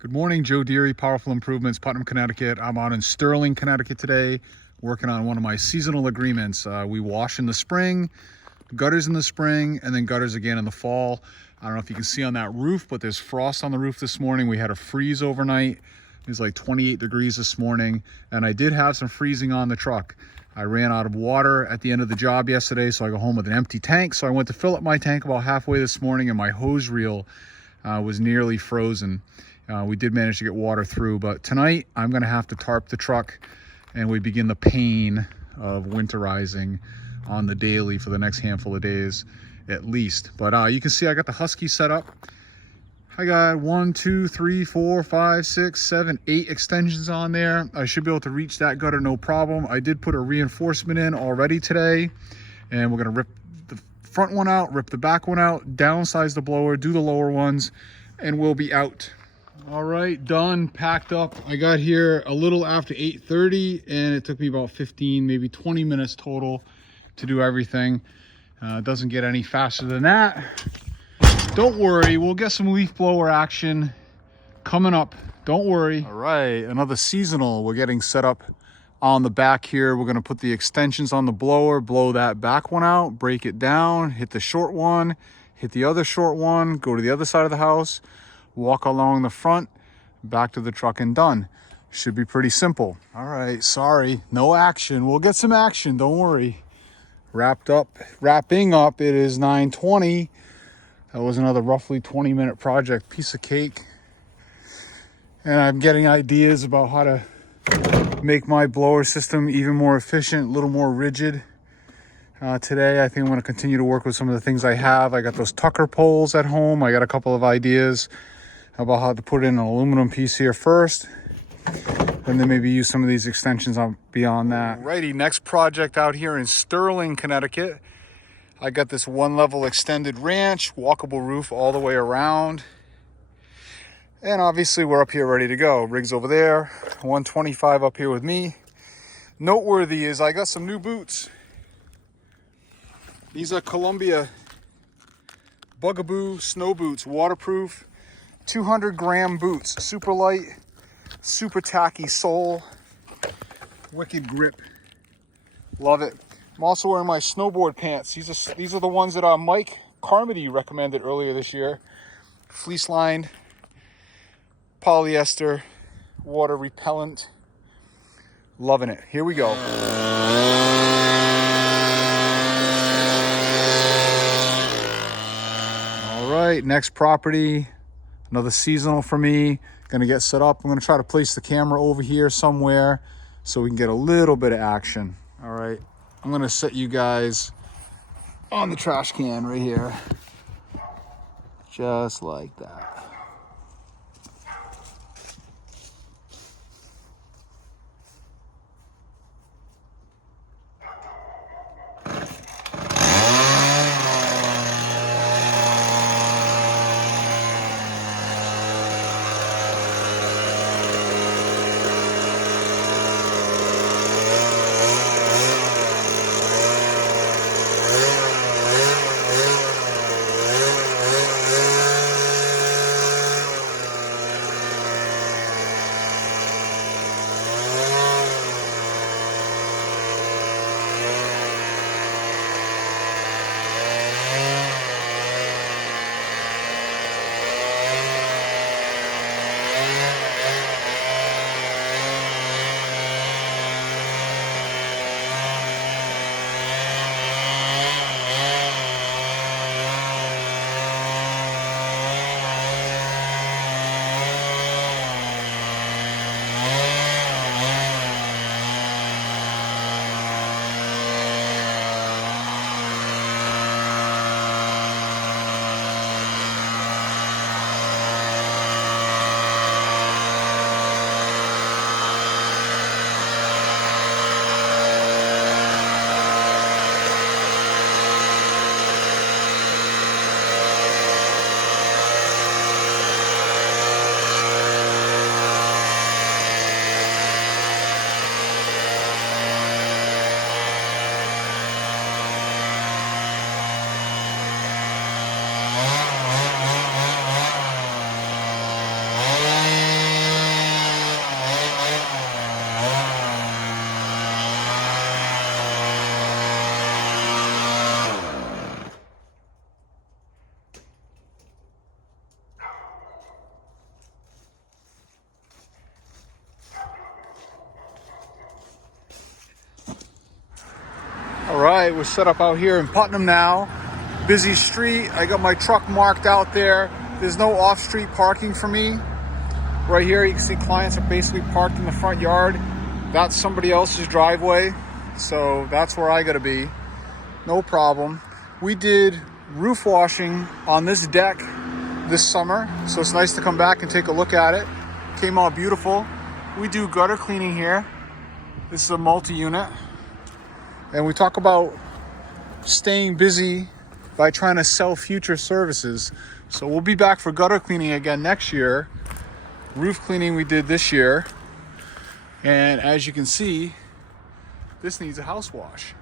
Good morning, Joe Deary, Powerful Improvements, Putnam, Connecticut. I'm out in Sterling, Connecticut today, working on one of my seasonal agreements. We wash in the spring, gutters in the spring, and then gutters again in the fall. I don't know if you can see on that roof, but there's frost on the roof this morning. We had a freeze overnight. It was like 28 degrees this morning, and I did have some freezing on the truck. I ran out of water at the end of the job yesterday, so I go home with an empty tank. So I went to fill up my tank about halfway this morning, and my hose reel was nearly frozen. We did manage to get water through, but tonight I'm gonna have to tarp the truck and we begin the pain of winterizing on the daily for the next handful of days at least. But you can see I got the Husky set up. I got 1, 2, 3, 4, 5, 6, 7, 8 extensions on there. I should be able to reach that gutter no problem. I did put a reinforcement in already today, and we're gonna rip the front one out, rip the back one out, downsize the blower, do the lower ones, and we'll be out. All right, done, packed up. I got here a little after 8:30, and it took me about 15, maybe 20 minutes total to do everything. It doesn't get any faster than that. Don't worry, we'll get some leaf blower action coming up. Don't worry. All right, another seasonal. We're getting set up on the back here. We're gonna put the extensions on the blower, blow that back one out, break it down, hit the short one, hit the other short one, go to the other side of the house, walk along the front, back to the truck, and done. Should be pretty simple. All right, sorry, no action. We'll get some action, don't worry. Wrapping up, it is 9:20. That was another roughly 20-minute project, piece of cake. And I'm getting ideas about how to make my blower system even more efficient, a little more rigid. Today, I think I'm gonna continue to work with some of the things I have. I got those Tucker poles at home. I got a couple of ideas about how to put in an aluminum piece here first, and then maybe use some of these extensions on beyond that. Alrighty, next project out here in Sterling, Connecticut. I got this one level extended ranch, walkable roof all the way around. And obviously we're up here ready to go. Rig's over there, 125 up here with me. Noteworthy is I got some new boots. These are Columbia Bugaboo snow boots, waterproof, 200-gram boots, super light, super tacky sole, wicked grip, love it. I'm also wearing my snowboard pants. These are the ones that Mike Carmody recommended earlier this year. Fleece lined, polyester, water repellent, loving it. Here we go. All right, next property. Another seasonal for me. Gonna get set up. I'm gonna try to place the camera over here somewhere so we can get a little bit of action. All right, I'm gonna set you guys on the trash can right here. Just like that. right, we're set up out here in Putnam now. Busy street. I got my truck marked out there. There's no off-street parking for me. Right here, you can see clients are basically parked in the front yard. That's somebody else's driveway, so that's where I gotta be. No problem. We did roof washing on this deck this summer, so it's nice to come back and take a look at it. Came out beautiful. We do gutter cleaning here. This is a multi-unit. And we talk about staying busy by trying to sell future services. So we'll be back for gutter cleaning again next year. Roof cleaning we did this year. And as you can see, this needs a house wash.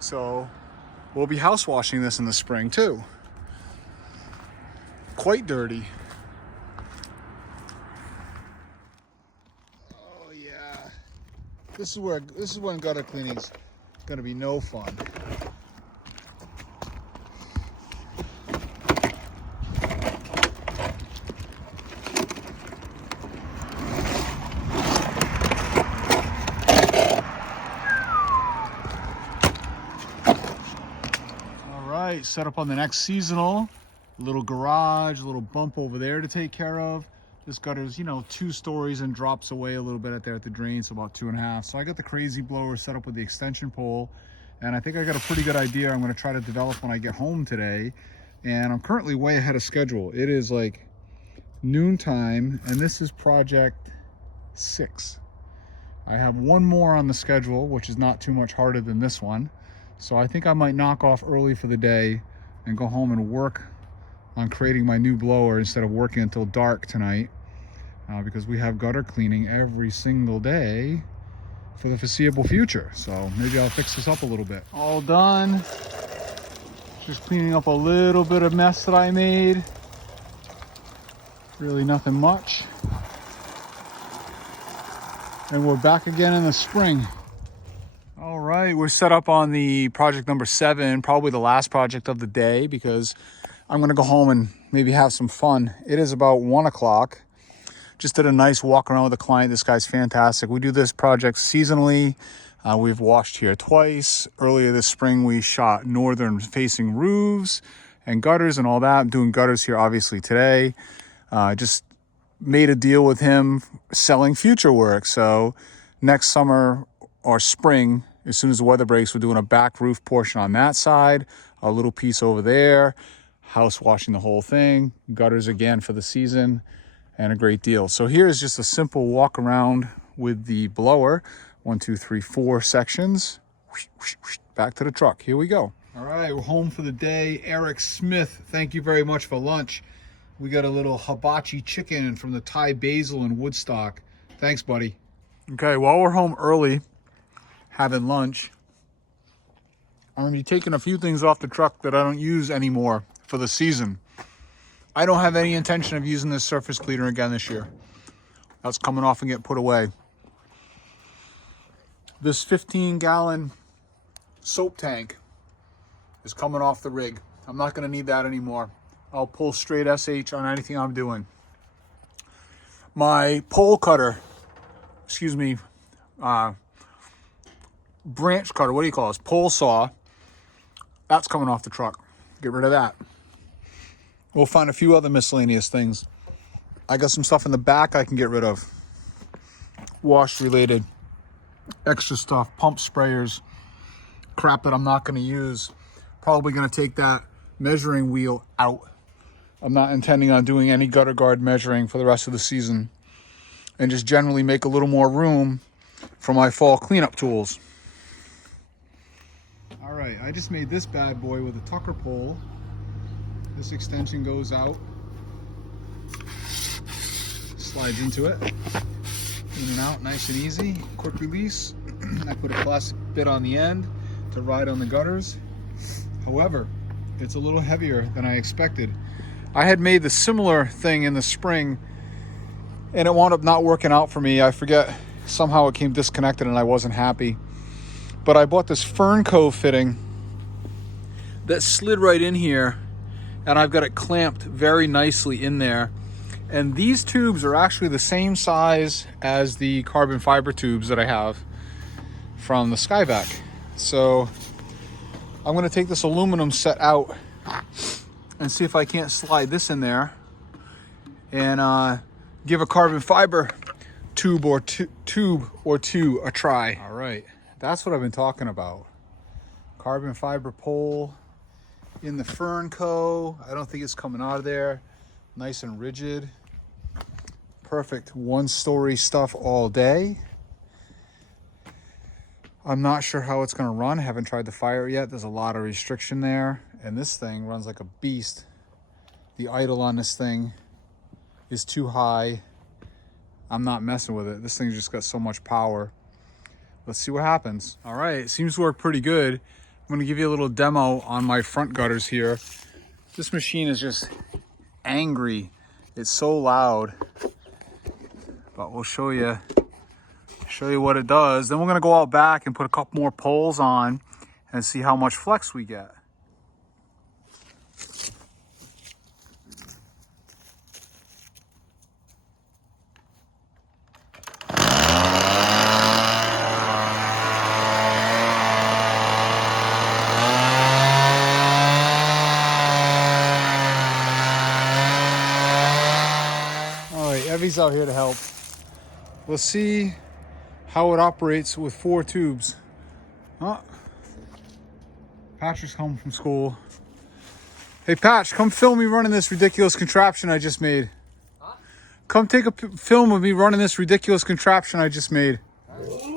So we'll be house washing this in the spring too. Quite dirty. Oh yeah. This is when gutter cleaning's gonna be no fun. All right, set up on the next seasonal. A little garage, a little bump over there to take care of. This gutter's, 2 stories and drops away a little bit at the drain, so about 2.5. So I got the crazy blower set up with the extension pole, and I think I got a pretty good idea I'm going to try to develop when I get home today. And I'm currently way ahead of schedule. It is like noontime, and this is project 6. I have one more on the schedule, which is not too much harder than this one. So I think I might knock off early for the day and go home and work on creating my new blower instead of working until dark tonight, because we have gutter cleaning every single day for the foreseeable future. So maybe I'll fix this up a little bit. All done. Just cleaning up a little bit of mess that I made. Really nothing much. And we're back again in the spring. All right, we're set up on the project number 7, probably the last project of the day, because I'm gonna go home and maybe have some fun. It is about 1 o'clock. Just did a nice walk around with a client. This guy's fantastic. We do this project seasonally. We've washed here twice. Earlier this spring, we shot northern facing roofs and gutters and all that. I'm doing gutters here obviously today. Just made a deal with him selling future work. So next summer or spring, as soon as the weather breaks, we're doing a back roof portion on that side, a little piece over there, house washing the whole thing, gutters again for the season, and a great deal. So here's just a simple walk around with the blower. 1, 2, 3, 4 sections. Back to the truck. Here we go. All right, we're home for the day. Eric Smith, thank you very much for lunch. We got a little hibachi chicken from the Thai Basil in Woodstock. Thanks, buddy. Okay, while we're home early, having lunch, I'm gonna be taking a few things off the truck that I don't use anymore for the season. I don't have any intention of using this surface cleaner again this year. That's coming off and getting put away. This 15-gallon soap tank is coming off the rig. I'm not gonna need that anymore. I'll pull straight SH on anything I'm doing. My pole cutter, branch cutter, what do you call this? Pole saw, that's coming off the truck. Get rid of that. We'll find a few other miscellaneous things. I got some stuff in the back I can get rid of. Wash related, extra stuff, pump sprayers, crap that I'm not gonna use. Probably gonna take that measuring wheel out. I'm not intending on doing any gutter guard measuring for the rest of the season, and just generally make a little more room for my fall cleanup tools. All right, I just made this bad boy with a Tucker pole. This extension goes out, slides into it, in and out, nice and easy, quick release. I put a plastic bit on the end to ride on the gutters. However, it's a little heavier than I expected. I had made the similar thing in the spring, and it wound up not working out for me. I forget, somehow it came disconnected and I wasn't happy. But I bought this Fern Cove fitting that slid right in here, and I've got it clamped very nicely in there. And these tubes are actually the same size as the carbon fiber tubes that I have from the Skyvac. So I'm gonna take this aluminum set out and see if I can't slide this in there and give a carbon fiber tube or two a try. All right, that's what I've been talking about. Carbon fiber pole in the Fernco. I don't think it's coming out of there. Nice and rigid. Perfect one-story stuff all day. I'm not sure how it's gonna run. Haven't tried to fire it yet. There's a lot of restriction there. And this thing runs like a beast. The idle on this thing is too high. I'm not messing with it. This thing's just got so much power. Let's see what happens. All right, it seems to work pretty good. I'm gonna give you a little demo on my front gutters here. This machine is just angry. It's so loud, but we'll show you what it does. Then we're gonna go out back and put a couple more poles on and see how much flex we get. All right, Evie's out here to help. We'll see how it operates with 4 tubes. Oh, Patrick's home from school. Hey Patch, come film me running this ridiculous contraption I just made. Huh? Come take a film of me running this ridiculous contraption I just made. Ooh.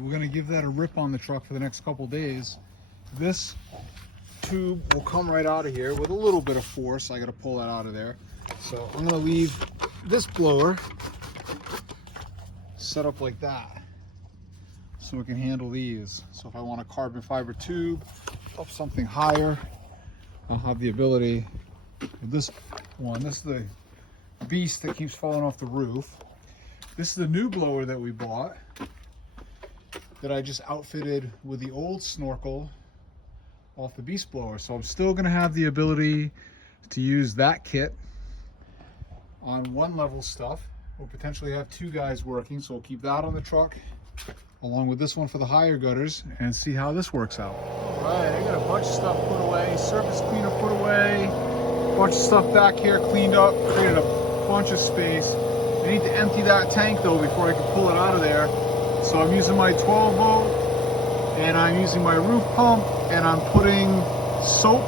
We're gonna give that a rip on the truck for the next couple days. This tube will come right out of here with a little bit of force. I gotta pull that out of there. So I'm gonna leave this blower set up like that so it can handle these. So if I want a carbon fiber tube up something higher, I'll have the ability with this one. This is the beast that keeps falling off the roof. This is the new blower that we bought, that I just outfitted with the old snorkel off the beast blower. So I'm still gonna have the ability to use that kit on one level stuff. We'll potentially have 2 guys working, so we'll keep that on the truck along with this one for the higher gutters and see how this works out. All right, I got a bunch of stuff put away, surface cleaner put away, a bunch of stuff back here cleaned up, created a bunch of space. I need to empty that tank though before I can pull it out of there. So I'm using my 12 volt and I'm using my roof pump and I'm putting soap,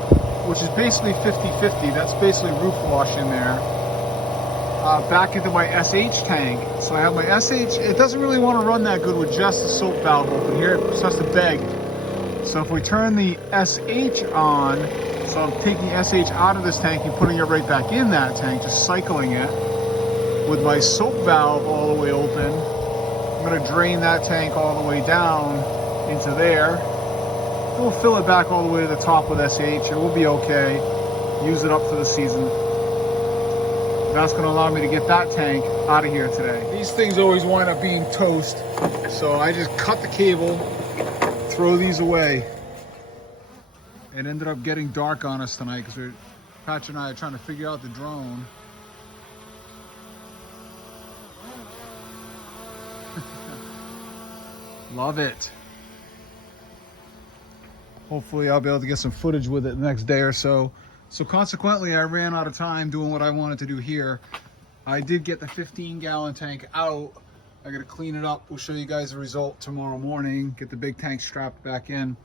which is basically 50-50. That's basically roof wash in there, back into my SH tank. So I have my SH, it doesn't really want to run that good with just the soap valve open here, it starts to beg. So if we turn the SH on, so I'm taking SH out of this tank and putting it right back in that tank, just cycling it with my soap valve all the way open. I'm going to drain that tank all the way down into there. We'll fill it back all the way to the top with SH and we'll be okay. Use it up for the season. That's going to allow me to get that tank out of here today. These things always wind up being toast, so I just cut the cable, throw these away. It ended up getting dark on us tonight because Patch and I are trying to figure out the drone. Love it. Hopefully I'll be able to get some footage with it the next day or so. So consequently, I ran out of time doing what I wanted to do here. I did get the 15-gallon tank out. I gotta clean it up. We'll show you guys the result tomorrow morning. Get the big tank strapped back in.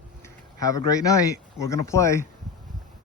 Have a great night. We're gonna play.